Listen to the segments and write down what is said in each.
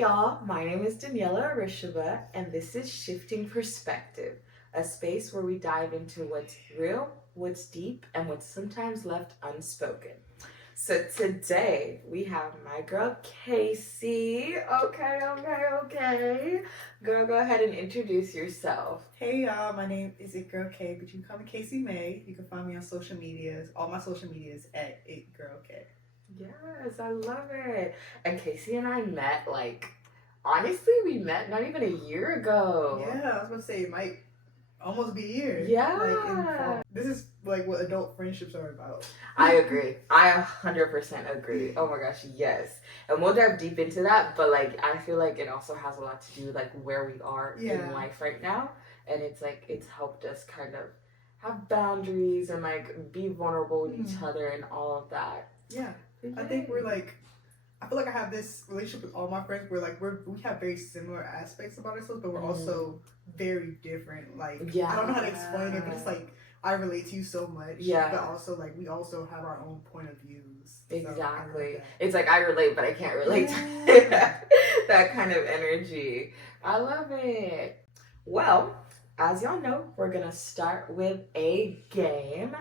y'all, my name is Danniella Arishaba, and this is Shifting Perspective, a space where we dive into what's real, what's deep, and what's sometimes left unspoken. So today we have my girl Casey. Okay. Girl, go ahead and introduce yourself. Hey y'all, my name is It Girl K, but you can call me Casey May. You can find me on social medias, all my social medias at It Girl K. Yes, I love it. And Casey and I met honestly, we met not even a year ago. Yeah, I was about to say it might almost be a year. Yeah. This is like what adult friendships are about. I agree. I 100% agree. Oh my gosh, yes. And we'll dive deep into that, but I feel like it also has a lot to do with where we are in life right now. And it's helped us kind of have boundaries and be vulnerable with each other and all of that. Yeah. I think we're I feel like I have this relationship with all my friends where we have very similar aspects about ourselves, but we're also very different. I don't know how to explain it, but it's I relate to you so much. Yeah. But also we also have our own point of views. Exactly. So it's I relate, but I can't relate to that kind of energy. I love it. Well, as y'all know, we're gonna start with a game.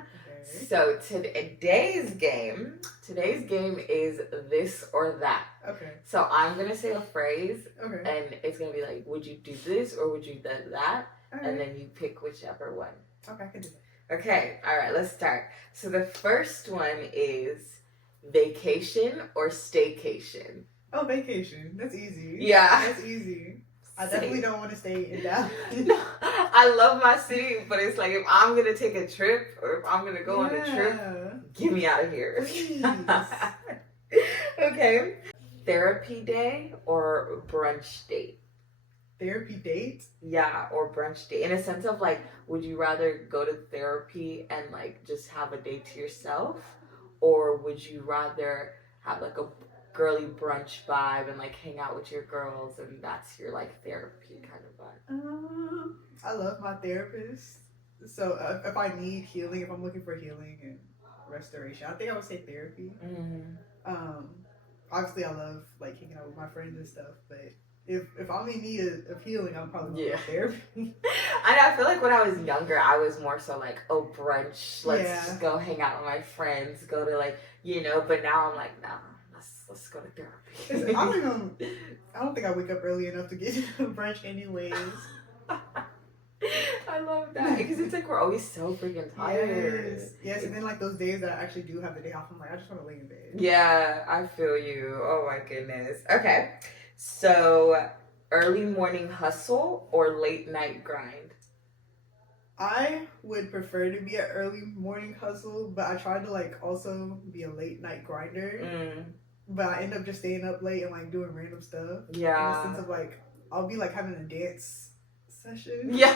So today's game is this or that. Okay. So I'm gonna say a phrase, and it's gonna be would you do this or would you do that? Okay. And then you pick whichever one. Okay, I can do that. Okay, all right, let's start. So the first one is vacation or staycation. Oh, vacation. That's easy. Yeah. That's easy. I definitely don't want to stay in Dallas. No, I love my city, but it's if I'm going to take a trip or if I'm going to go on a trip, get me out of here. Okay. Therapy day or brunch date? Therapy date? Yeah, or brunch date. In a sense of would you rather go to therapy and just have a day to yourself? Or would you rather have a girly brunch vibe and hang out with your girls and that's your therapy kind of vibe? I love my therapist. So if I need healing, if I'm looking for healing and restoration, I think I would say therapy. Obviously I love hanging out with my friends and stuff, but if I'm in need of healing, I'm probably going to therapy. I feel when I was younger, I was more so brunch, let's just go hang out with my friends, go to but now I'm nah, let's go to therapy. I don't think I wake up early enough to get to brunch anyways. I love that because it's we're always so freaking tired. Yes, and then those days that I actually do have the day off, I'm I just want to lay in bed. Yeah, I feel you. Oh my goodness. Okay, so early morning hustle or late night grind? I would prefer to be an early morning hustle, but I try to also be a late night grinder. But I end up just staying up late and doing random stuff. Yeah. In the sense of I'll be having a dance session. Yeah.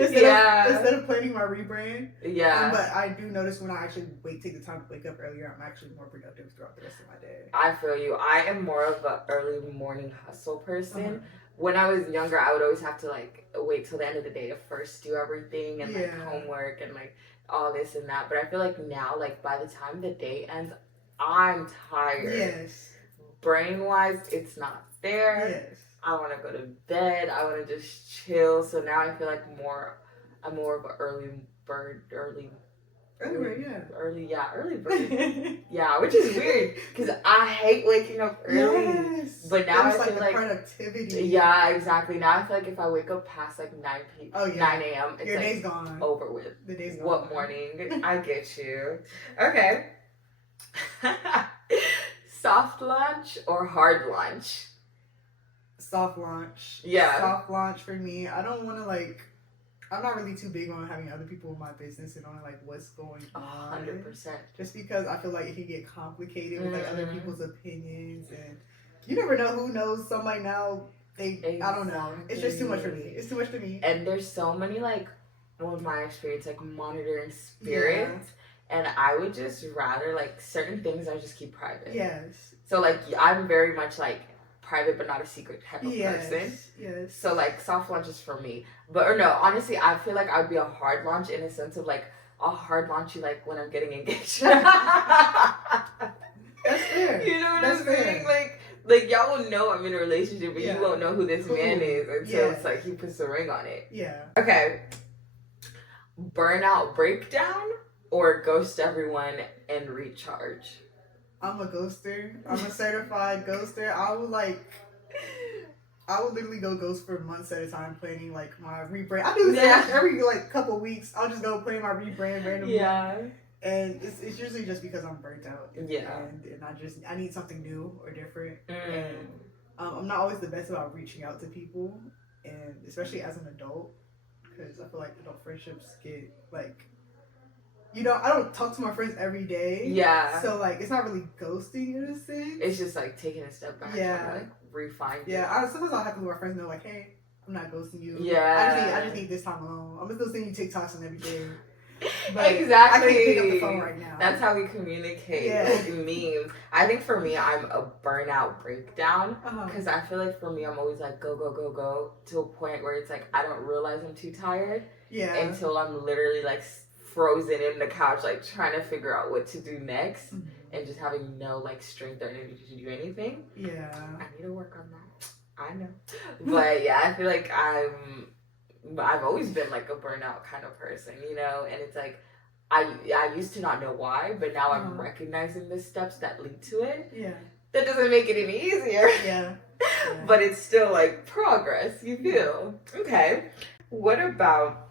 Instead of planning my rebrand. Yeah. But I do notice when I actually take the time to wake up earlier, I'm actually more productive throughout the rest of my day. I feel you. I am more of an early morning hustle person. When I was younger, I would always have to wait till the end of the day to first do everything and homework and all this and that. But I feel now, by the time the day ends, I'm tired. Yes. Brain-wise, it's not there. Yes. I want to go to bed. I want to just chill. So now I feel I'm more of an early bird. Early bird. Yeah, which is weird because I hate waking up early. Yes. But now I feel productivity. Yeah, exactly. Now I feel if I wake up past 9 a.m., it's your day's gone. Over with. The day's gone. What morning? I get you. Okay. Soft launch or hard launch? Soft launch. Yeah. Soft launch for me. I don't want to I'm not really too big on having other people in my business and on what's going on. 100%. Just because I feel it can get complicated with other people's opinions, and you never know who knows somebody now. I don't know. It's just too much for me. It's too much for me. And there's so many in my experience monitoring spirits. Yeah. And I would just rather certain things I just keep private. Yes. So I'm very much private but not a secret type of person. Yes. So soft launch is for me. But no, honestly, I feel I would be a hard launch in a sense of I'll hard launch you when I'm getting engaged. That's fair. You know what I'm saying? Like, y'all will know I'm in a relationship, but Yeah. you won't know who this man is until Yes. it's like he puts the ring on it. Yeah. Okay. Burnout breakdown or ghost everyone and recharge? I'm a ghoster. I'm a certified ghoster. I would literally go ghost for months at a time, planning like my rebrand. I do this every like couple weeks. I'll just go plan my rebrand randomly. Yeah. And it's usually just because I'm burnt out. Yeah. And I need something new or different. And I'm not always the best about reaching out to people, and especially as an adult, because I feel like adult friendships get like, I don't talk to my friends every day. Yeah. So like, it's not really ghosting in a sense. It's just like taking a step back. Yeah. Trying to like refine. Yeah. Sometimes I'll have to let my friends know like, hey, I'm not ghosting you. Yeah. I just need this time alone. I'm still sending you TikToks and everything. But exactly. I can't pick up the phone right now. That's how we communicate. Yeah. Like memes. I think for me, I'm a burnout breakdown because I feel like for me, I'm always like go to a point where it's like I don't realize I'm too tired. Yeah. Until I'm literally like frozen in the couch, like trying to figure out what to do next, and just having no like strength or energy to do anything. Yeah. I need to work on that. I know. But yeah, I feel like I've always been like a burnout kind of person, and it's like I used to not know why, but now I'm recognizing the steps that lead to it. Yeah. That doesn't make it any easier. Yeah. But it's still like progress, you feel. Okay. What about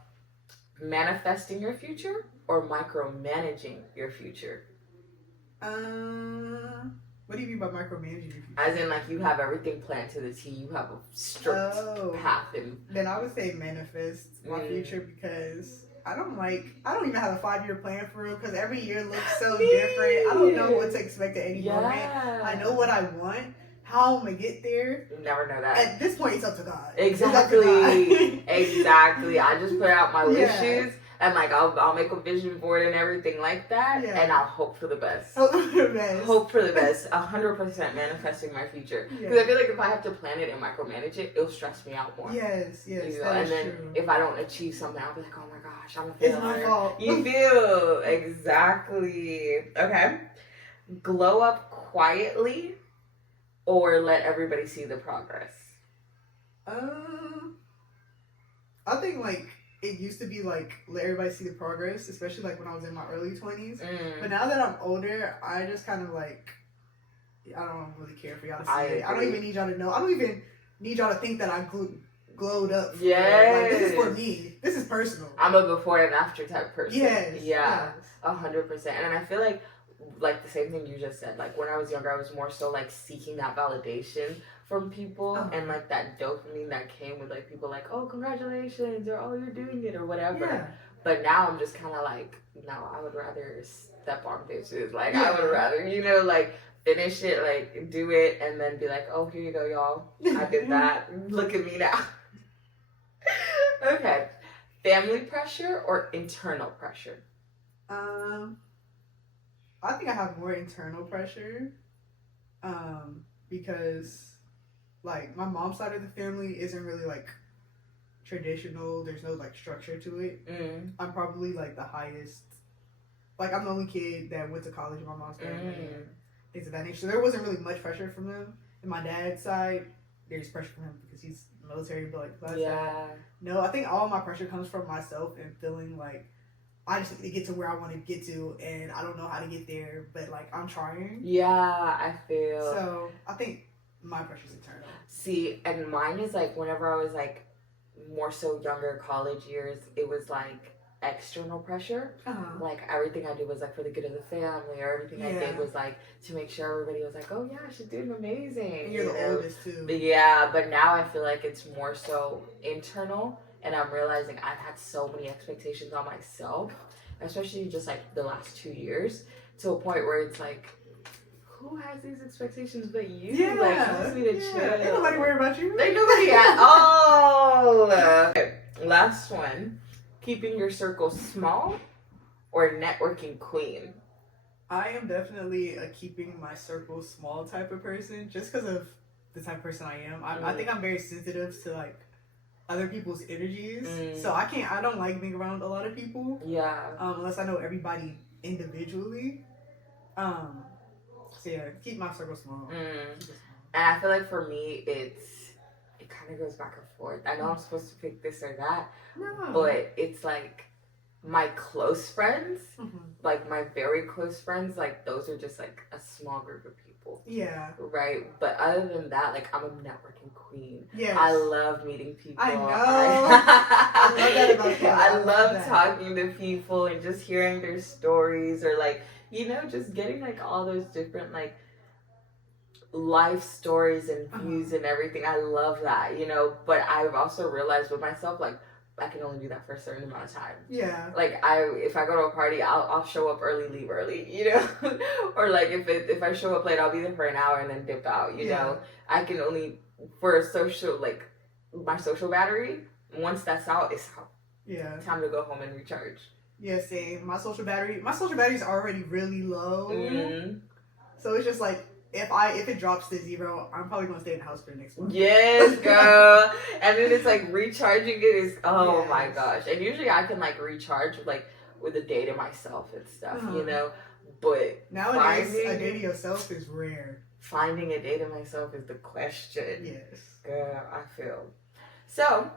manifesting your future or micromanaging your future? What do you mean by micromanaging your future? As in, like, you have everything planned to the T. You have a strict path. Then I would say manifest my future, because I don't even have a 5-year plan for real, because every year looks so different. I don't know what to expect at any moment. I know what I want. How I'm going to get there. You never know that. At this point, it's up to God. Exactly. Exactly. I just put out my wishes. And like I'll make a vision board and everything like that, and I'll hope for the best. Hope for the best. Hope for the best. 100% manifesting my future. Because I feel like if I have to plan it and micromanage it, it'll stress me out more. Yes. And then true. if I don't achieve something, I'll be like, oh my gosh, I'm a failure. It's my fault. You feel exactly. Okay. Glow up quietly, or let everybody see the progress. I think like. It used to be like let everybody see the progress, especially like when I was in my early 20s. But now that I'm older, I just kind of like, I don't really care for y'all to see it. I don't even need y'all to know. I don't even need y'all to think that I glowed up. Yes. Like, this is for me. This is personal. I'm a before and after type person. Yes. Yeah. 100%. And I feel like the same thing you just said. Like when I was younger, I was more so like seeking that validation from people and like that dopamine that came with like people like, oh, congratulations, or oh, you're doing it, or whatever. Yeah. But now I'm just kind of like, no, I would rather step on bitches. Like I would rather, like finish it, like do it, and then be like, oh, here you go, y'all. I did that. Look at me now. Okay. Family pressure or internal pressure? I think I have more internal pressure, because like my mom's side of the family isn't really like traditional. There's no like structure to it. I'm probably like the highest. Like I'm the only kid that went to college in my mom's family and things of that nature. So there wasn't really much pressure from them. And my dad's side, there's pressure from him because he's military. But like no, I think all my pressure comes from myself and feeling like I just need to get to where I want to get to, and I don't know how to get there, but like I'm trying. Yeah, I feel. So I think my pressure's internal. See, and mine is like whenever I was like more so younger, college years, it was like external pressure. Like everything I did was like for the good of the family, or everything I did was like to make sure everybody was like, oh yeah, she's doing amazing. And you're the oldest too. But yeah, but now I feel like it's more so internal. And I'm realizing I've had so many expectations on myself, especially just like the last 2 years, to a point where it's like, who has these expectations but you? Yeah. Like, you just need to chill. Ain't nobody worry about you. Ain't nobody at all. Okay, last one. Keeping your circle small or networking queen? I am definitely a keeping my circle small type of person, just because of the type of person I am. I think I'm very sensitive to like other people's energies, so I don't like being around a lot of people. Unless I know everybody individually. So yeah, keep my circle small. And I feel like for me, it kind of goes back and forth. I know I'm supposed to pick this or that, but it's like my close friends, like my very close friends, like those are just like a small group of people. Yeah. Right? But other than that, like I'm a networking queen. Yes. I love meeting people. I know. I love that about you. I love talking to people and just hearing their stories, or like, you know, just getting like all those different like life stories and views and everything. I love that, you know, but I've also realized with myself, like, I can only do that for a certain amount of time. Yeah. Like if I go to a party, I'll show up early, leave early, you know, or like if I show up late, I'll be there for an hour and then dip out. You know, I can only for a social, like my social battery. Once that's out, it's out. Yeah. Time to go home and recharge. Yeah, same. My social battery is already really low. Mm-hmm. So it's just like, if it drops to 0, I'm probably gonna stay in the house for the next one. Yes, girl. And then it's like recharging it is my gosh. And usually I can like recharge with a day to myself and stuff, you know. But nowadays a day to yourself is rare. Finding a day to myself is the question. Yes. Girl, I feel. So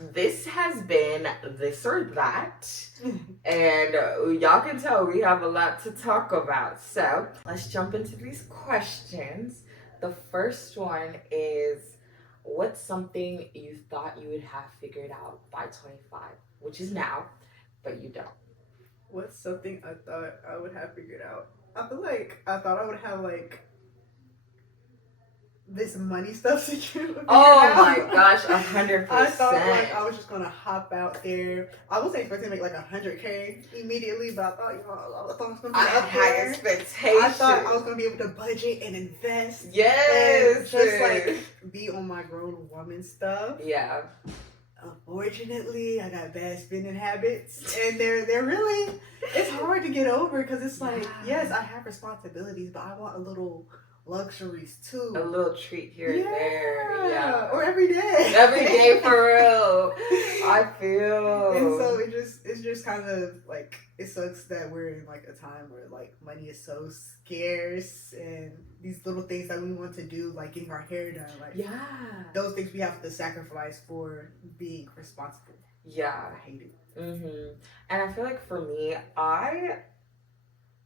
this has been this or that, and y'all can tell we have a lot to talk about. So let's jump into these questions. The first one is, what's something you thought you would have figured out by 25, which is now, but you don't? What's something I thought I would have figured out? I feel like I thought I would have like this money stuff secured. Oh my gosh, 100%. I thought like I was just gonna hop out there. I wasn't expecting to make like $100K immediately, but I thought, I thought I was gonna be up there. Expectations. I thought I was gonna be able to budget and invest. Yes. And just like be on my grown woman stuff. Yeah. Unfortunately, I got bad spending habits, and they're really, it's hard to get over because it's like, yes, I have responsibilities, but I want a little luxuries too. A little treat here and there. Yeah. Or every day. Every day for real. I feel. And so it's just kind of like, it sucks that we're in like a time where like money is so scarce, and these little things that we want to do, like getting our hair done, like those things we have to sacrifice for being responsible. Yeah. I hate it. And I feel like for me,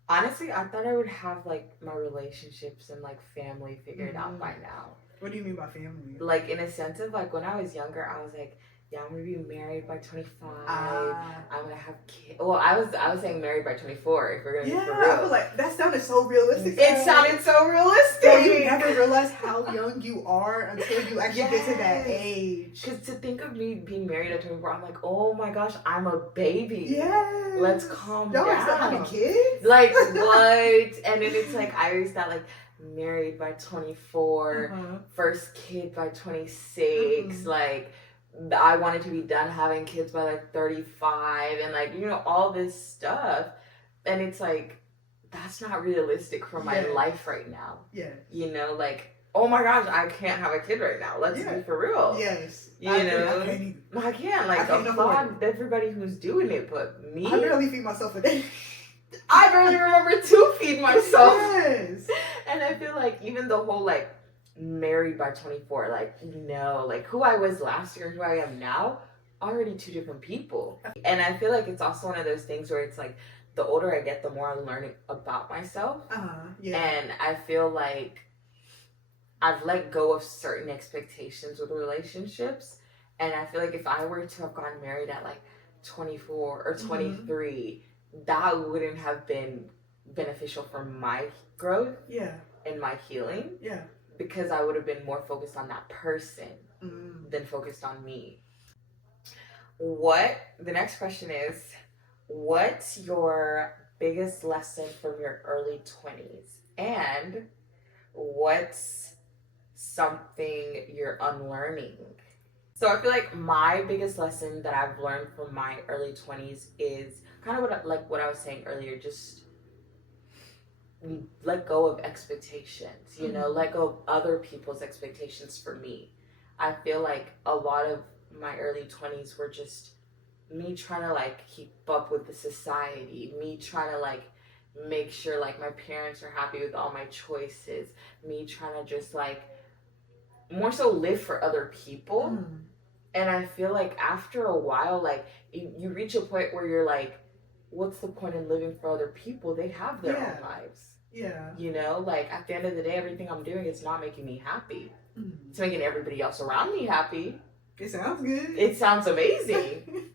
honestly, I thought I would have, like, my relationships and, like, family figured out by now. What do you mean by family? Like, in a sense of, like, when I was younger, I was like, yeah, I'm going to be married by 25. I'm going to have kids. Well, I was saying married by 24, if we're going to be for real. I feel like that sounded so realistic. It sounded so realistic. So you never realize how young you are until you actually get to that age. Because to think of me being married at 24, I'm like, oh my gosh, I'm a baby. Yes. Let's calm down. Y'all still having kids? Like, what? And then it's like, I always thought, like, married by 24, first kid by 26, like, I wanted to be done having kids by like 35, and like, you know, all this stuff. And it's like, that's not realistic for my life right now. Yeah. You know, like, oh my gosh, I can't have a kid right now. Let's be for real. Yes. You know? I can't. Like, applaud everybody who's doing it, but me. I barely feed myself a day. I barely remember to feed myself. Yes. And I feel like even the whole, like, married by 24, like, no, like, who I was last year and who I am now, already two different people. And I feel like it's also one of those things where it's like, the older I get, the more I'm learning about myself. And I feel like I've let go of certain expectations with relationships, and I feel like if I were to have gotten married at like 24 or 23, that wouldn't have been beneficial for my growth and my healing. Because I would have been more focused on that person than focused on me. The next question is, what's your biggest lesson from your early 20s? And what's something you're unlearning? So I feel like my biggest lesson that I've learned from my early 20s is kind of what I was saying earlier, just let go of expectations, you know, let go of other people's expectations for me. I feel like a lot of my early 20s were just me trying to like keep up with the society, me trying to like make sure like my parents are happy with all my choices, me trying to just like more so live for other people. And I feel like after a while, like you reach a point where you're like, what's the point in living for other people? They have their own lives. Yeah. You know, like at the end of the day, everything I'm doing is not making me happy. It's making everybody else around me happy. It sounds good. It sounds amazing.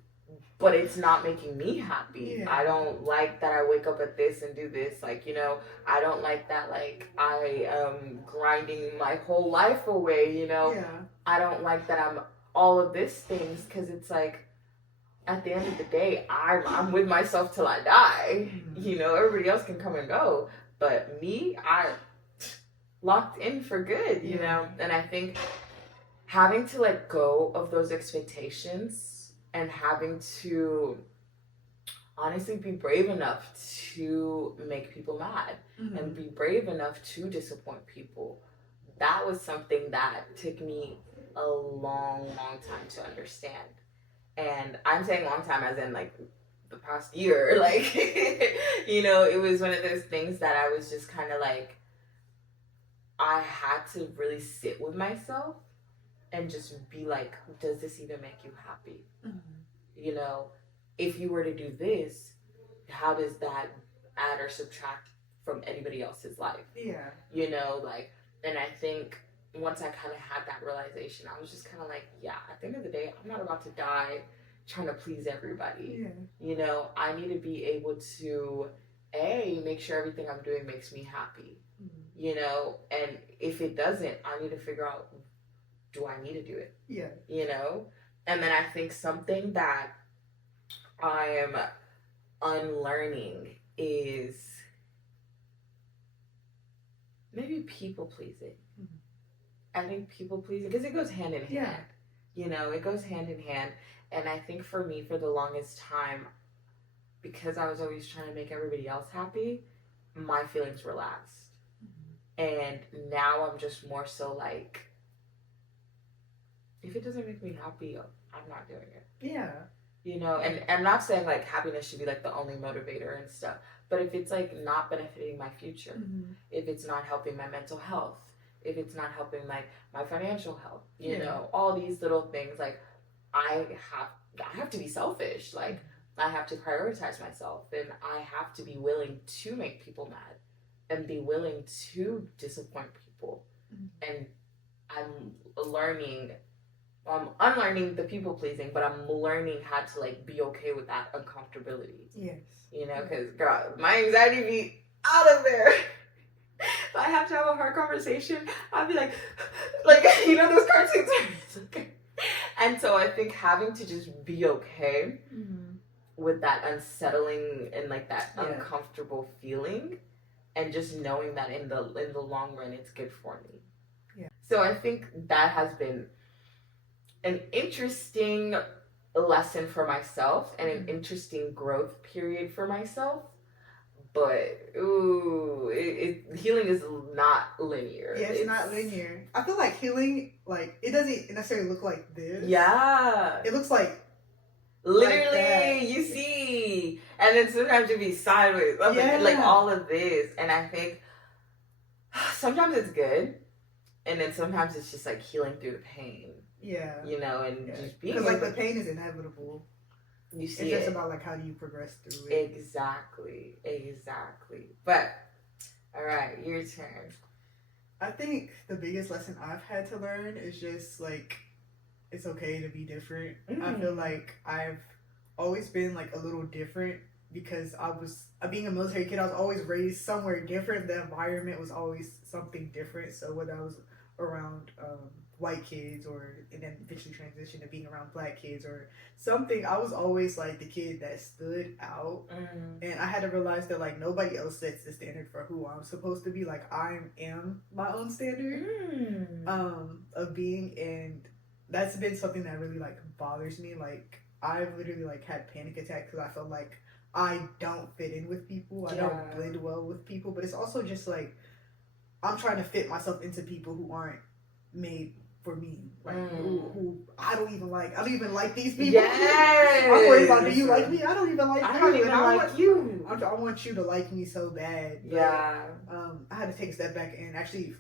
But it's not making me happy. Yeah. I don't like that I wake up at this and do this. Like, you know, I don't like that, like, I am grinding my whole life away, you know. Yeah. I don't like that I'm all of these things, because it's like, at the end of the day, I'm with myself till I die. You know, everybody else can come and go. But me, I locked in for good, you know. And I think having to let go of those expectations and having to honestly be brave enough to make people mad and be brave enough to disappoint people. That was something that took me a long time to understand. And I'm saying long time as in like the past year. Like, you know, it was one of those things that I was just kind of like, I had to really sit with myself and just be like, does this even make you happy? You know, if you were to do this, how does that add or subtract from anybody else's life? Yeah. You know, like, and I think once I kind of had that realization, I was just kind of like, yeah, at the end of the day, I'm not about to die trying to please everybody. Yeah. You know, I need to be able to, make sure everything I'm doing makes me happy. You know, and if it doesn't, I need to figure out, do I need to do it? Yeah. You know? And then I think something that I am unlearning is maybe people pleasing. I think people pleasing, because it goes hand in hand. Yeah. You know, it goes hand in hand. And I think for me, for the longest time, because I was always trying to make everybody else happy, my feelings were last. And now I'm just more so like, if it doesn't make me happy, I'm not doing it. Yeah. You know, and I'm not saying like happiness should be like the only motivator and stuff, but if it's like not benefiting my future, if it's not helping my mental health, if it's not helping like my financial health, you know, all these little things, like I have to be selfish. Like I have to prioritize myself, and I have to be willing to make people mad and be willing to disappoint people. And I'm unlearning the people pleasing, but I'm learning how to like be okay with that uncomfortability. Yes. You know, because girl, my anxiety be out of there. If I have to have a hard conversation, I'll be like, you know, those cartoons. Okay. And so I think having to just be okay with that unsettling and like that uncomfortable feeling, and just knowing that in the long run it's good for me. Yeah. So I think that has been an interesting lesson for myself and an interesting growth period for myself. But healing is not linear. Yeah, it's not linear. I feel like healing, like, it doesn't necessarily look like this. Yeah. It looks like literally, like you see. And then sometimes you be sideways. Like all of this. And I think sometimes it's good. And then sometimes it's just like healing through the pain. Yeah. You know, and just being. Because like the pain is inevitable. You see, it's just about like how do you progress through it. Exactly. But all right, your turn. I think the biggest lesson I've had to learn is just like it's okay to be different. I feel like I've always been like a little different because being a military kid, I was always raised somewhere different. The environment was always something different. So whether I was around white kids and then eventually transitioned to being around black kids or something, I was always like the kid that stood out. And I had to realize that like nobody else sets the standard for who I'm supposed to be. Like I am my own standard of being, and that's been something that really like bothers me. Like I've literally like had panic attacks because I felt like I don't fit in with people. I don't blend well with people. But it's also just like I'm trying to fit myself into people who aren't made for me, like who I don't even like. I don't even like these people. Yes. I'm worried about, do you like me? I don't even like you. I don't even like you. I want you to like me so bad. But, yeah. I had to take a step back and actually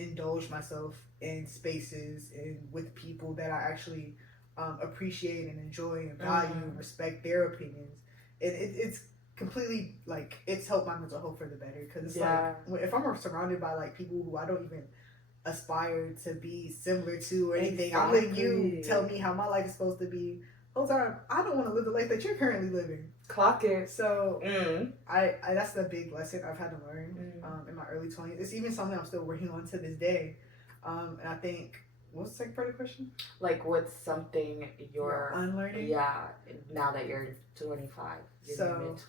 indulge myself in spaces and with people that I actually appreciate and enjoy and value and respect their opinions. And it's completely like it's helped my mental health for the better, because it's like if I'm surrounded by like people who I don't even aspire to be similar to or anything, I'm letting you tell me how my life is supposed to be. Those are I don't want to live the life that you're currently living. Clock it. So I that's the big lesson I've had to learn in my early 20s. It's even something I'm still working on to this day. And I think, what's the second part of the question? Like, what's something you're unlearning? Yeah, now that you're 25, you're in your mid-20s.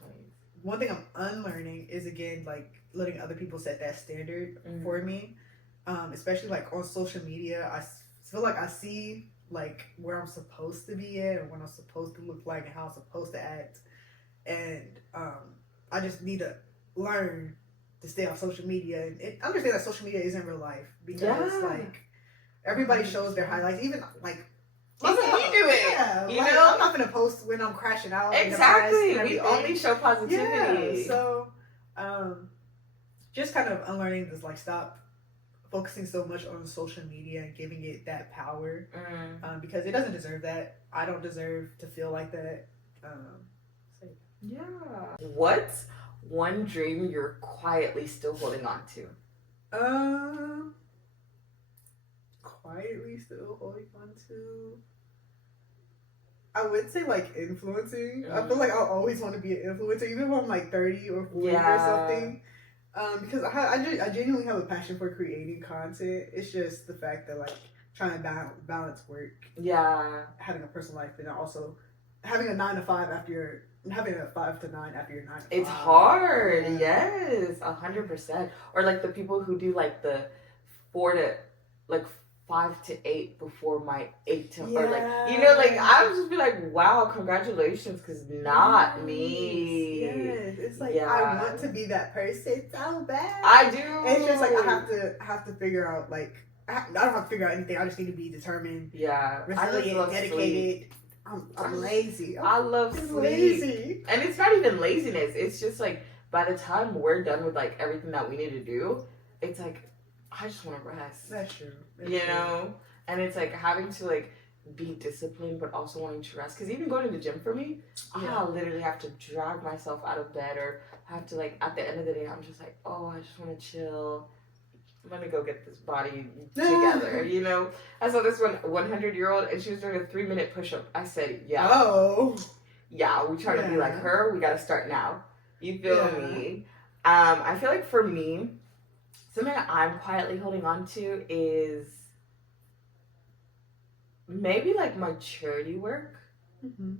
One thing I'm unlearning is, again, like, letting other people set that standard for me. Especially, like, on social media, I feel like I see, like, where I'm supposed to be at and what I'm supposed to look like and how I'm supposed to act. And I just need to learn to stay on social media and understand that social media isn't real life, because like everybody shows their highlights, even like we do it. Yeah, you like, know, I'm not gonna post when I'm crashing out. Exactly, we only show positivity. Yeah, so just kind of unlearning this, like, stop focusing so much on social media and giving it that power, because it doesn't deserve that. I don't deserve to feel like that. Yeah. What's one dream you're quietly still holding on to? Quietly still holding on to. I would say, like, influencing. I feel like I'll always want to be an influencer, even when I'm like 30 or 40 or something. Because I genuinely have a passion for creating content. It's just the fact that, like, trying to balance work, having a personal life, and also having a 9 to 5 after you're having a 5 to 9 after you're 9 to 5. It's hard. Yes, 100%. Or like the people who do like the 5 to 8 before my 8 to or like, you know, like I would just be like, wow, congratulations, because not me. Yes, it's like I want to be that person so bad. I do. It's just like I have to figure out, like, I don't have to figure out anything. I just need to be determined. Yeah, resilient, dedicated. Sleep. I'm lazy. I love sleep. Lazy. And it's not even laziness. It's just like by the time we're done with like everything that we need to do, it's like I just want to rest. That's true. You know? And it's like having to like be disciplined but also wanting to rest. Because even going to the gym for me, I literally have to drag myself out of bed, or have to, like, at the end of the day, I'm just like, oh, I just want to chill. I'm gonna go get this body together, you know? I saw this 100-year-old and she was doing a 3-minute push-up. I said, yeah. Oh. Yeah, we try to be like her. We gotta start now. You feel me? I feel like for me, something that I'm quietly holding on to is maybe like my charity work.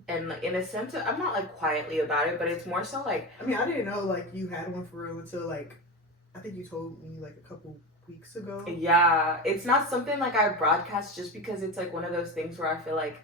And like in a sense, I'm not like quietly about it, but it's more so like, I mean, I didn't know like you had one for real until like, I think you told me like a couple weeks ago. Yeah, it's not something like I broadcast just because it's like one of those things where I feel like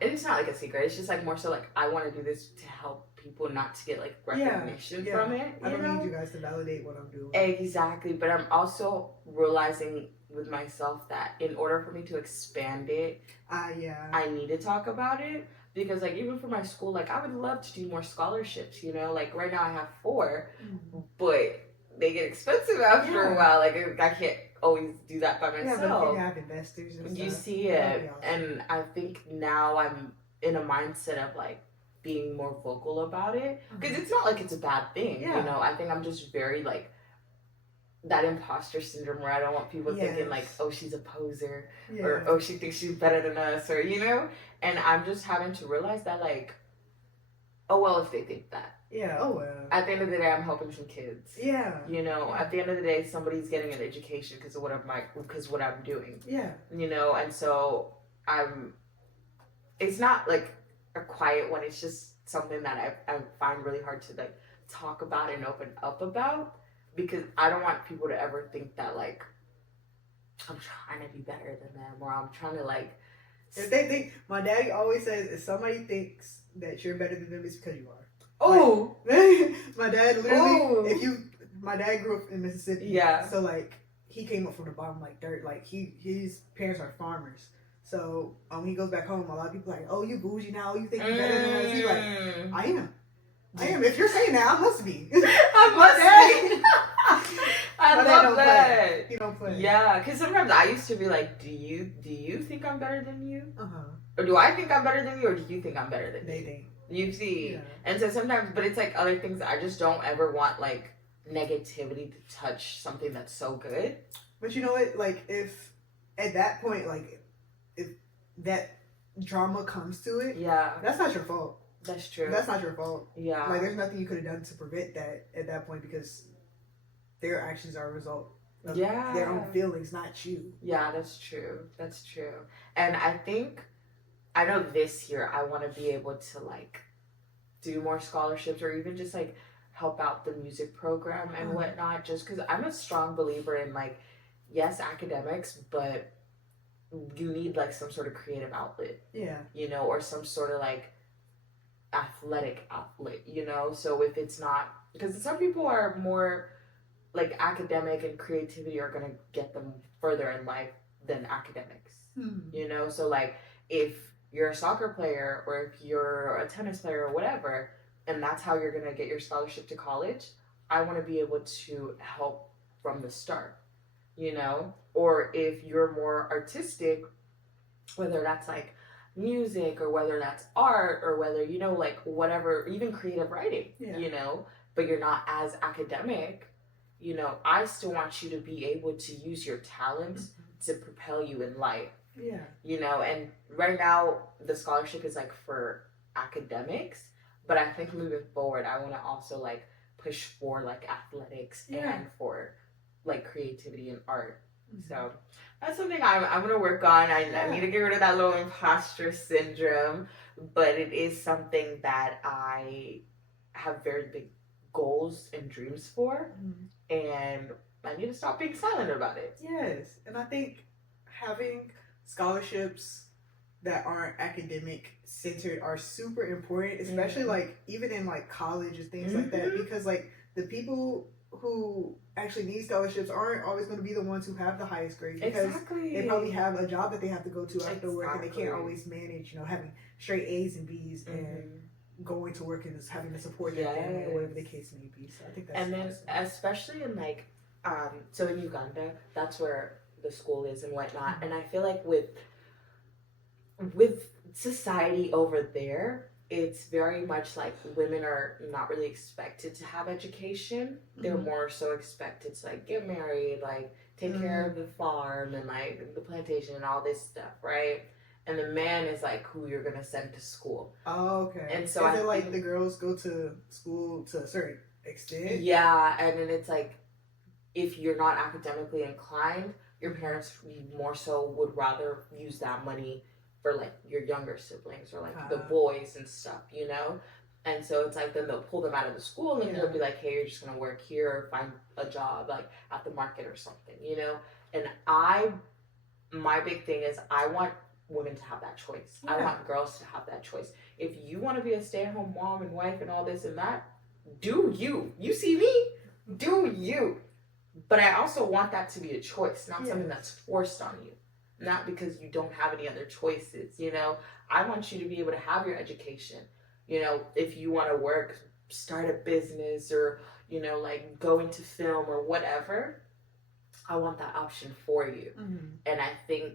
it's not like a secret. It's just like more so like I want to do this to help people, not to get like recognition from it. I don't need you guys to validate what I'm doing. Exactly, but I'm also realizing with myself that in order for me to expand it, I need to talk about it. Because like even for my school, like I would love to do more scholarships, you know? Like right now I have 4, but they get expensive after a while. Like I can't always do that by myself. Yeah, but if you have investors and stuff, you see it. Awesome. And I think now I'm in a mindset of like being more vocal about it. Because it's not like it's a bad thing, you know? I think I'm just very like that imposter syndrome where I don't want people thinking like, oh, she's a poser, or oh, she thinks she's better than us, or, you know? And I'm just having to realize that like, oh, well, if they think that. Yeah, oh, well. At the end of the day, I'm helping some kids. Yeah. You know, at the end of the day, somebody's getting an education because of what I'm doing. Yeah. You know, and so it's not like a quiet one, it's just something that I find really hard to like talk about and open up about. Because I don't want people to ever think that, like, I'm trying to be better than them, or I'm trying to, like... If they think... My dad always says, if somebody thinks that you're better than them, it's because you are. Oh! Like, my dad literally... My dad grew up in Mississippi. Yeah. So, like, he came up from the bottom, like, dirt. Like, his parents are farmers. So, when he goes back home, a lot of people are like, oh, you bougie now? You think you're better than us? He's like, I am. If you're saying that, I must be. I love that. You know, don't play. Yeah, because sometimes I used to be like, do you think I'm better than you? Or do I think I'm better than you, or do you think I'm better than you? They think. You see? Yeah. And so sometimes, but it's like other things I just don't ever want, like, negativity to touch something that's so good. But you know what? Like, if at that point, like, if that drama comes to it, yeah, that's not your fault. That's true. That's not your fault. Yeah. Like, there's nothing you could have done to prevent that at that point because their actions are a result of their own feelings, not you. Yeah, that's true. That's true. And I know this year I want to be able to, like, do more scholarships or even just, like, help out the music program and whatnot, just because I'm a strong believer in, like, yes, academics, but you need, like, some sort of creative outlet. Yeah. You know, or some sort of, like, athletic outlet, you know? So if it's not, because some people are more, like, academic and creativity are going to get them further in life than academics, you know? So, like, if you're a soccer player or if you're a tennis player or whatever, and that's how you're going to get your scholarship to college, I want to be able to help from the start, you know? Or if you're more artistic, whether that's, like, music or whether that's art or whether, you know, like, whatever, even creative writing, you know, but you're not as academic, you know, I still want you to be able to use your talents to propel you in life. Yeah. You know, and right now the scholarship is, like, for academics, but I think moving forward I want to also, like, push for, like, athletics and for, like, creativity and art. So that's something I'm going to work on. I need to get rid of that little imposter syndrome, but it is something that I have very big goals and dreams for, and I need to stop being silent about it. Yes, and I think having scholarships that aren't academic centered are super important, especially like even in like college and things like that, because like the people who actually need scholarships aren't always going to be the ones who have the highest grades because they probably have a job that they have to go to after work and they can't always manage, you know, having straight A's and B's and going to work and just having to support their family or whatever the case may be. So I think that's then especially in like so in Uganda, that's where the school is and whatnot, and I feel like with society over there, it's very much like women are not really expected to have education. They're more so expected to like get married, like take care of the farm and like the plantation and all this stuff, right? And the man is like who you're gonna send to school. Oh, okay. And so is it like the girls go to school to a certain extent? Yeah, and then it's like if you're not academically inclined, your parents more so would rather use that money for like your younger siblings or like the boys and stuff, you know? And so it's like then they'll pull them out of the school and they'll be like, hey, you're just gonna work here or find a job like at the market or something, you know? And my big thing is I want women to have that choice. I want girls to have that choice. If you want to be a stay-at-home mom and wife and all this and that, do you. You see me? Do you. But I also want that to be a choice, not something that's forced on you. Not because you don't have any other choices, you know? I want you to be able to have your education. You know, if you want to work, start a business or, you know, like go into film or whatever, I want that option for you. And I think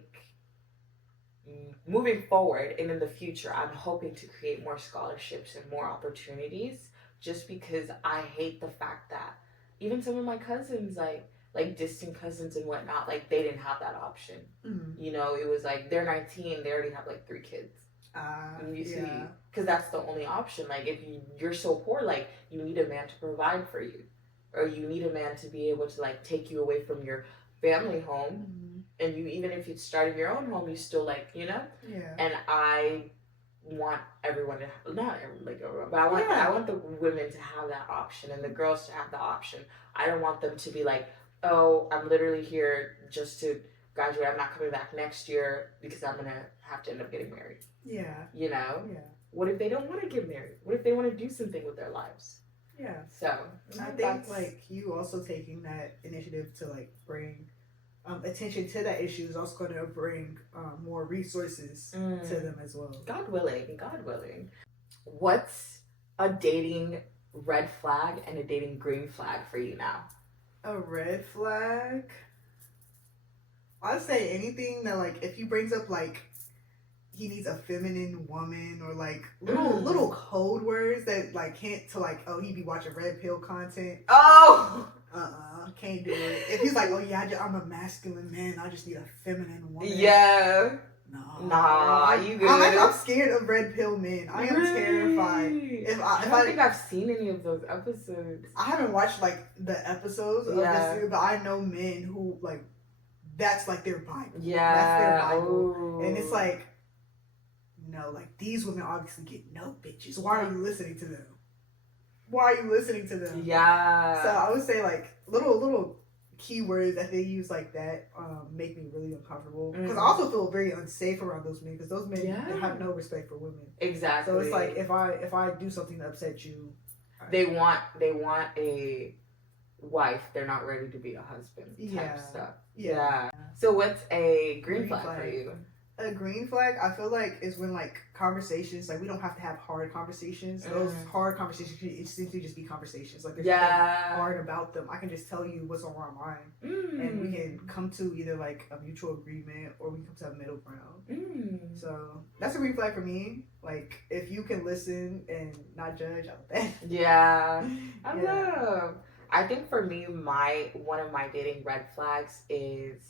moving forward and in the future, I'm hoping to create more scholarships and more opportunities just because I hate the fact that even some of my cousins, like distant cousins and whatnot, like they didn't have that option. You know, it was like they're 19, they already have like 3 kids. You see, because that's the only option. Like if you're so poor, like you need a man to provide for you, or you need a man to be able to like take you away from your family home, and you even if you started your own home, you still like, you know. And I want everyone to not everyone, like everyone, but I want the women to have that option and the girls to have the option. I don't want them to be like, oh, I'm literally here just to graduate. I'm not coming back next year because I'm gonna have to end up getting married. You know. What if they don't want to get married? What if they want to do something with their lives? So I think like you also taking that initiative to like bring attention to that issue is also going to bring more resources to them as well. God willing. What's a dating red flag and a dating green flag for you now? A red flag? I'd say anything that, like, if he brings up, like, he needs a feminine woman, or like little code words that like hint to like, oh, he be watching red pill content. Oh, can't do it. If he's like, oh yeah, I'm a masculine man, I just need a feminine woman. Yeah. Nah, you good. I'm scared of red pill men. I am terrified. I don't think I've seen any of those episodes. I haven't watched like the episodes of this series, but I know men who like that's like their Bible. Yeah, that's their Bible, and it's like, no, like these women obviously get no bitches. Why are you listening to them? Why are you listening to them? Yeah. So I would say like little keywords that they use like that make me really uncomfortable, because I also feel very unsafe around those men, because those men have no respect for women. Exactly. So it's like if I do something to upset you, they want a wife. They're not ready to be a husband type stuff. Yeah. So what's a green flag for you? A green flag, I feel like, is when like conversations, like we don't have to have hard conversations. Those hard conversations simply just be conversations. Like there's nothing hard about them. I can just tell you what's on my mind, and we can come to either like a mutual agreement, or we can come to a middle ground. So that's a green flag for me. Like if you can listen and not judge, I'm bad. Yeah, I love. I think for me, one of my dating red flags is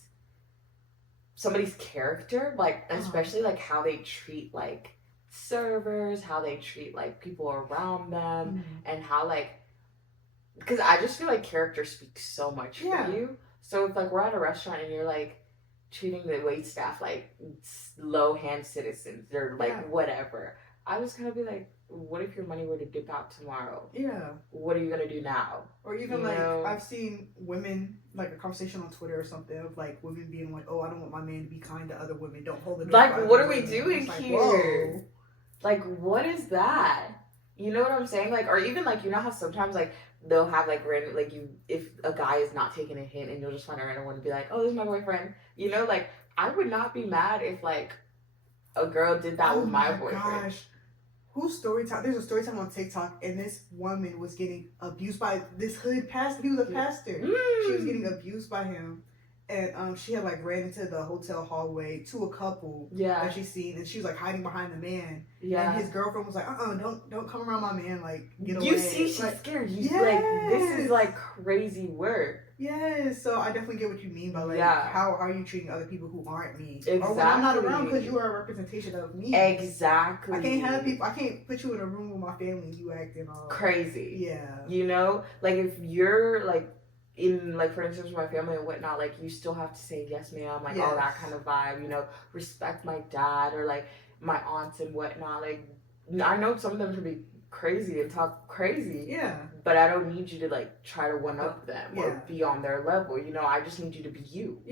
somebody's character, like especially like how they treat like servers, how they treat like people around them, and how like, because I just feel like character speaks so much for you. So if like we're at a restaurant and you're like treating the wait staff like low hand citizens or like whatever, I was gonna be like, what if your money were to dip out tomorrow? Yeah. What are you gonna do now? Or even I've seen women, like a conversation on Twitter or something of like women being like, oh, I don't want my man to be kind to other women. Don't hold the door. Like, what are we doing here? Whoa. Like, what is that? You know what I'm saying? Like, or even like, you know how sometimes like they'll have like random, like if a guy is not taking a hint and you'll just find a random one and be like, oh, this is my boyfriend. You know, like I would not be mad if like a girl did that with my boyfriend. Gosh. Whose story time? There's a story time on TikTok, and this woman was getting abused by this hood pastor. He was a pastor. She was getting abused by him, and she had like ran into the hotel hallway to a couple that she seen, and she was like hiding behind the man. And his girlfriend was like, don't come around my man. Like, get away. You see, she's like, scared. You like, this is like crazy work. Yes, so I definitely get what you mean by like, how are you treating other people who aren't me? Exactly. Or when I'm not around, because you are a representation of me. Exactly. I can't put you in a room with my family and you acting all crazy. Yeah. You know, like if you're like in like, for instance, with my family and whatnot, like you still have to say yes, ma'am, like all that kind of vibe. You know, respect my dad or like my aunts and whatnot. Like I know some of them can be crazy and talk crazy, but I don't need you to like try to one up them or be on their level. You know, I just need you to be you.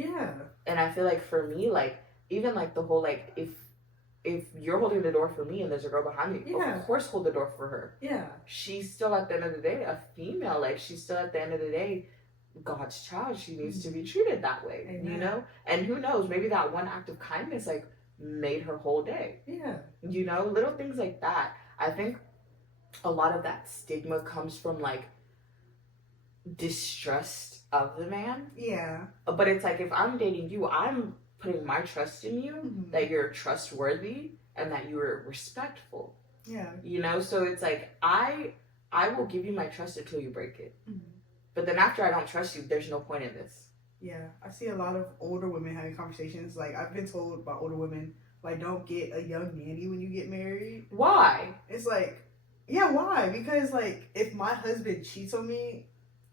And I feel like for me, like even like the whole like if you're holding the door for me and there's a girl behind me, of course hold the door for her. She's still at the end of the day a female. Like she's still at the end of the day God's child. She needs to be treated that way. Amen. You know, and who knows, maybe that one act of kindness like made her whole day. You know, little things like that. I think a lot of that stigma comes from like distrust of the man. But it's like, if I'm dating you, I'm putting my trust in you, that you're trustworthy and that you're respectful. You know, so it's like I will give you my trust until you break it. But then after I don't trust you, there's no point in this. I see a lot of older women having conversations. Like I've been told by older women, like, don't get a young nanny when you get married. Why? It's like, why? Because like if my husband cheats on me,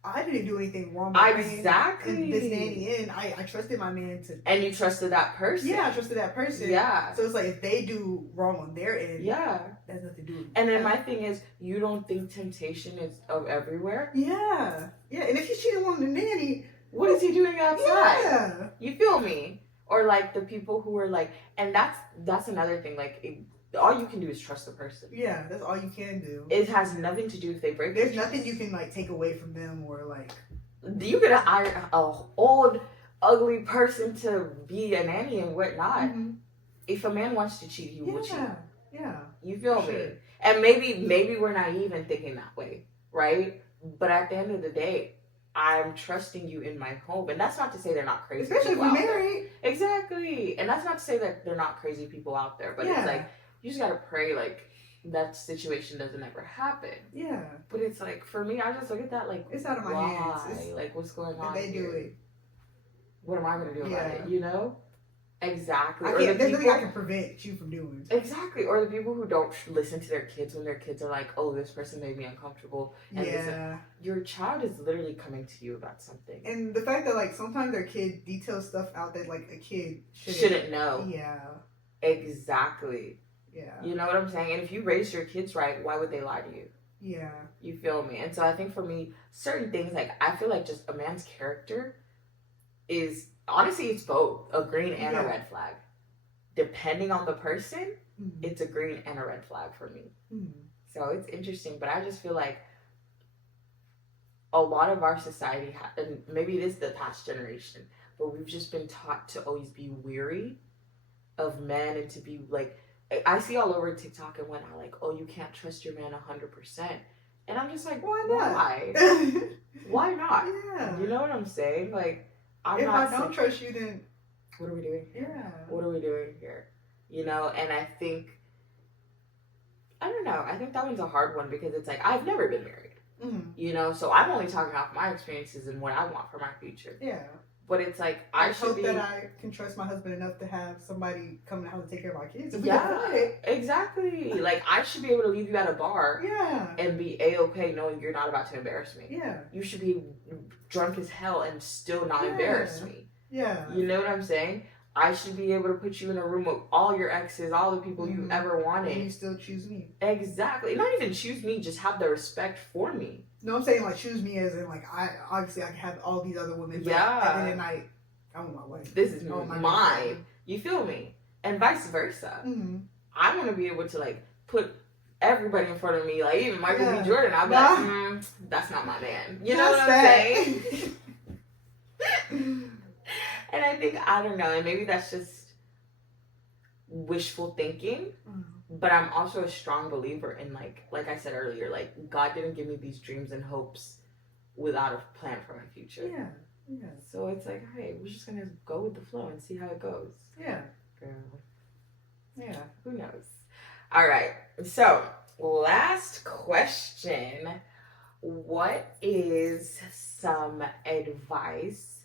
I didn't do anything wrong. Exactly. And this nanny in, I trusted my man to. And you trusted that person. I trusted that person. So it's like if they do wrong on their end, that's nothing to do with me. And then my thing is, you don't think temptation is of everywhere? And if he's cheating on the nanny, what is he doing outside? You feel me? Or like the people who are like, and that's another thing. Like all you can do is trust the person. That's all you can do. It has nothing to do if they break. There's nothing you can like take away from them or like. You could hire a old ugly person to be a nanny and whatnot. If a man wants to cheat, he will cheat. You feel me? And maybe we're naive in thinking that way, right? But at the end of the day, I'm trusting you in my home. And that's not to say they're not crazy. Especially if we're married. Exactly. And that's not to say that they're not crazy people out there. But it's like, you just gotta pray, like, that situation doesn't ever happen. Yeah. But it's like, for me, I just look at that like, it's out of my hands. It's, like, what's going on? They do it. What am I gonna do about it? You know? Exactly. There's nothing I can prevent you from doing. Exactly. Or the people who don't listen to their kids when their kids are like, oh, this person made me uncomfortable. And your child is literally coming to you about something. And the fact that, like, sometimes their kid details stuff out that, like, a kid shouldn't know. Yeah. Exactly. Yeah. You know what I'm saying? And if you raise your kids right, why would they lie to you? Yeah. You feel me? And so I think for me, certain things, like, I feel like just a man's character is, honestly, it's both a green and a red flag. Depending on the person, it's a green and a red flag for me. So it's interesting, but I just feel like a lot of our society, and maybe it is the past generation, but we've just been taught to always be weary of men and to be like, I see all over TikTok and whatnot, like, oh, you can't trust your man 100%. And I'm just like, why not? Why not? Yeah. You know what I'm saying? Like, if I don't trust you, then what are we doing here? Yeah. What are we doing here? You know, and I think, I don't know, I think that one's a hard one because it's like, I've never been married. You know, so I'm only talking off my experiences and what I want for my future. Yeah. But it's like, I hope that I can trust my husband enough to have somebody come to the house and take care of my kids. Exactly. Like, I should be able to leave you at a bar and be A-okay knowing you're not about to embarrass me. Yeah. You should be drunk as hell and still not embarrass me. Yeah. You know what I'm saying? I should be able to put you in a room with all your exes, all the people you ever wanted. And you still choose me. Exactly. Not even choose me, just have the respect for me. No, I'm saying, like, choose me as in, like, I can have all these other women. But at the end of the night, I want my wife. This is mine. You feel me? And vice versa. I want to be able to, like, put everybody in front of me, like, even Michael B. Jordan. I'll be like, that's not my man. You know what I'm saying? And I think, I don't know, and maybe that's just wishful thinking. But I'm also a strong believer in, like I said earlier, like, God didn't give me these dreams and hopes without a plan for my future. Yeah. So it's like, hey, we're just going to go with the flow and see how it goes. Yeah. Girl. Yeah. Who knows? All right. So, last question. What is some advice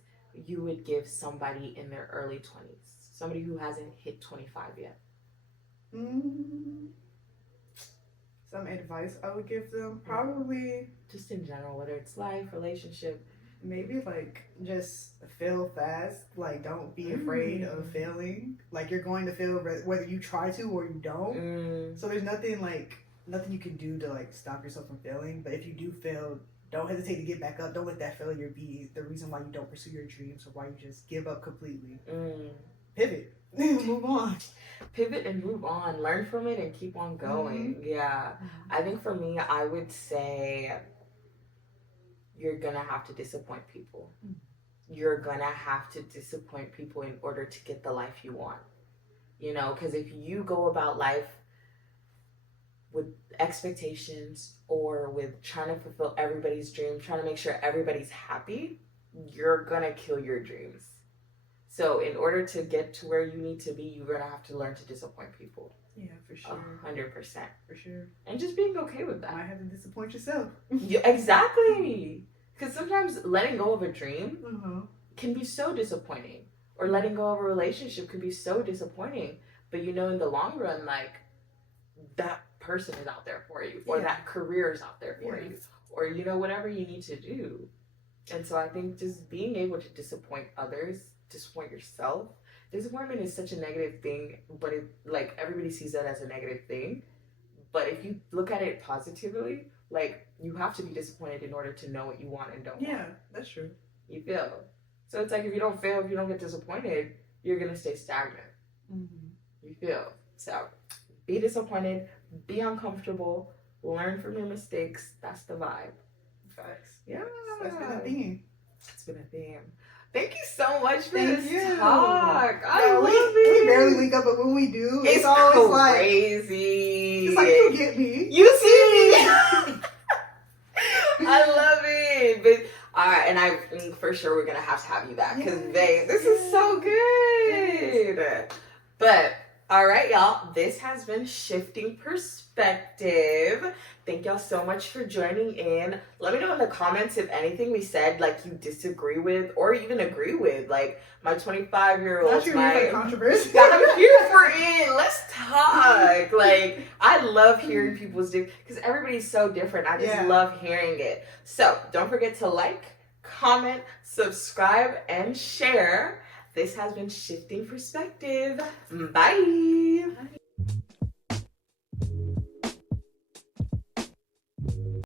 you would give somebody in their early 20s? Somebody who hasn't hit 25 yet? Some advice I would give them, probably just in general, whether it's life, relationship, maybe like just fail fast. Like, don't be afraid of failing. Like, you're going to fail whether you try to or you don't. So there's nothing you can do to, like, stop yourself from failing. But if you do fail, don't hesitate to get back up. Don't let that failure be the reason why you don't pursue your dreams or why you just give up completely. Pivot. Move on. Pivot and move on. Learn from it and keep on going. Yeah. I think for me, I would say you're going to have to disappoint people. You're going to have to disappoint people in order to get the life you want. You know, because if you go about life with expectations or with trying to fulfill everybody's dreams, trying to make sure everybody's happy, you're going to kill your dreams. So in order to get to where you need to be, you're going to have to learn to disappoint people. Yeah, for sure. 100%. For sure. And just being okay with that. You might have to disappoint yourself. Yeah, exactly. Because sometimes letting go of a dream can be so disappointing. Or letting go of a relationship can be so disappointing. But you know, in the long run, like, that person is out there for you. Or that career is out there for you. Or, you know, whatever you need to do. And so I think just being able to disappoint others, disappoint yourself. Disappointment is such a negative thing, but it, like, everybody sees that as a negative thing. But if you look at it positively, like, you have to be disappointed in order to know what you want and don't want. Yeah, that's true. You feel? So it's like, if you don't fail, if you don't get disappointed, you're going to stay stagnant. You feel? So be disappointed, be uncomfortable, learn from your mistakes. That's the vibe. Facts. Yeah. That's been a theme. It's been a theme. Thank you so much for this talk. I love it. We barely link up, but when we do, it's always crazy. It's like, you get me. You see me. I love it. But all right, and for sure we're gonna have to have you back because this is so good. Yes. But all right, y'all, this has been Shifting Perspective. Thank y'all so much for joining in. Let me know in the comments if anything we said like you disagree with or even agree with. Like my 25-year-old, controversy. I'm here for it. Let's talk. Like I love hearing people's because everybody's so different. I just love hearing it. So don't forget to like, comment, subscribe, and share. This has been Shifting Perspective. Bye.